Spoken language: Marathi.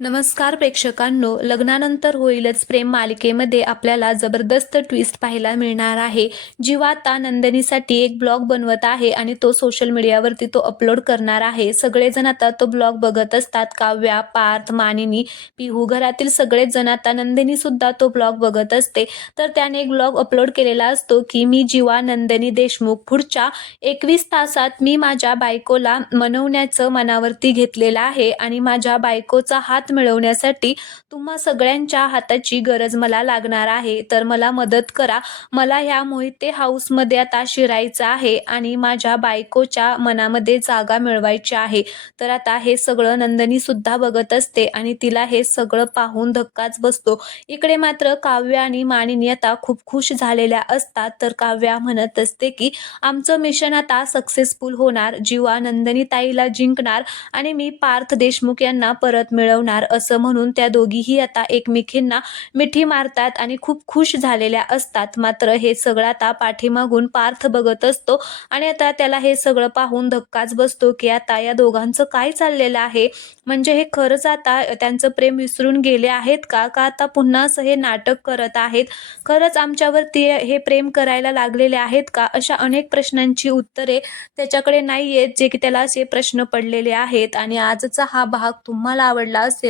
नमस्कार प्रेक्षकांनो लग्नानंतर होईलच प्रेम मालिकेमध्ये आपल्याला जबरदस्त ट्विस्ट पाहायला मिळणार आहे. जीवा आता नंदिनीसाठी एक ब्लॉग बनवत आहे आणि तो सोशल मीडियावरती तो अपलोड करणार आहे. सगळेजण आता तो ब्लॉग बघत असतात. काव्या पार्थ मानिनी पिहू घरातील सगळेच जण आता नंदिनी सुद्धा तो ब्लॉग बघत असते. तर त्याने एक ब्लॉग अपलोड केलेला असतो की मी जीवा नंदिनी देशमुख पुढच्या एकवीस तासात मी माझ्या बायकोला मनवण्याचं मनावरती घेतलेलं आहे आणि माझ्या बायकोचा हात मिळवण्यासाठी तुम्हा सगळ्यांच्या हाताची गरज मला लागणार आहे. तर मला मदत करा. मला ह्या मोहिते हाऊसमध्ये आता शिरायचं आहे आणि माझ्या बायकोच्या मनामध्ये जागा मिळवायची आहे. तर आता हे सगळं नंदनी सुद्धा बघत असते आणि तिला हे सगळं पाहून धक्काच बसतो. इकडे मात्र काव्य आणि मानिनी आता खूप खुश झालेल्या असतात. तर काव्या म्हणत असते की आमचं मिशन आता सक्सेसफुल होणार. जीवा नंदनी ताईला जिंकणार आणि मी पार्थ देशमुख यांना परत मिळवणार. असं म्हणून त्या दोघीही आता एकमेकींना मिठी मारतात आणि खूप खुश झालेल्या असतात. मात्र हे सगळं आता पाठीमागून पार्थ बघत असतो आणि आता त्याला हे सगळं पाहून धक्काच बसतो की आता या दोघांचं काय चाललेलं आहे? म्हणजे हे खरंच आता त्यांचं प्रेम विसरून गेले आहेत का? का आता पुन्हा असं हे नाटक करत आहेत? खरंच आमच्यावरती हे प्रेम करायला लागलेले आहेत का? अशा अनेक प्रश्नांची उत्तरे त्याच्याकडे नाही आहेत जे की त्याला असे प्रश्न पडलेले आहेत. आणि आजचा हा भाग तुम्हाला आवडला असेल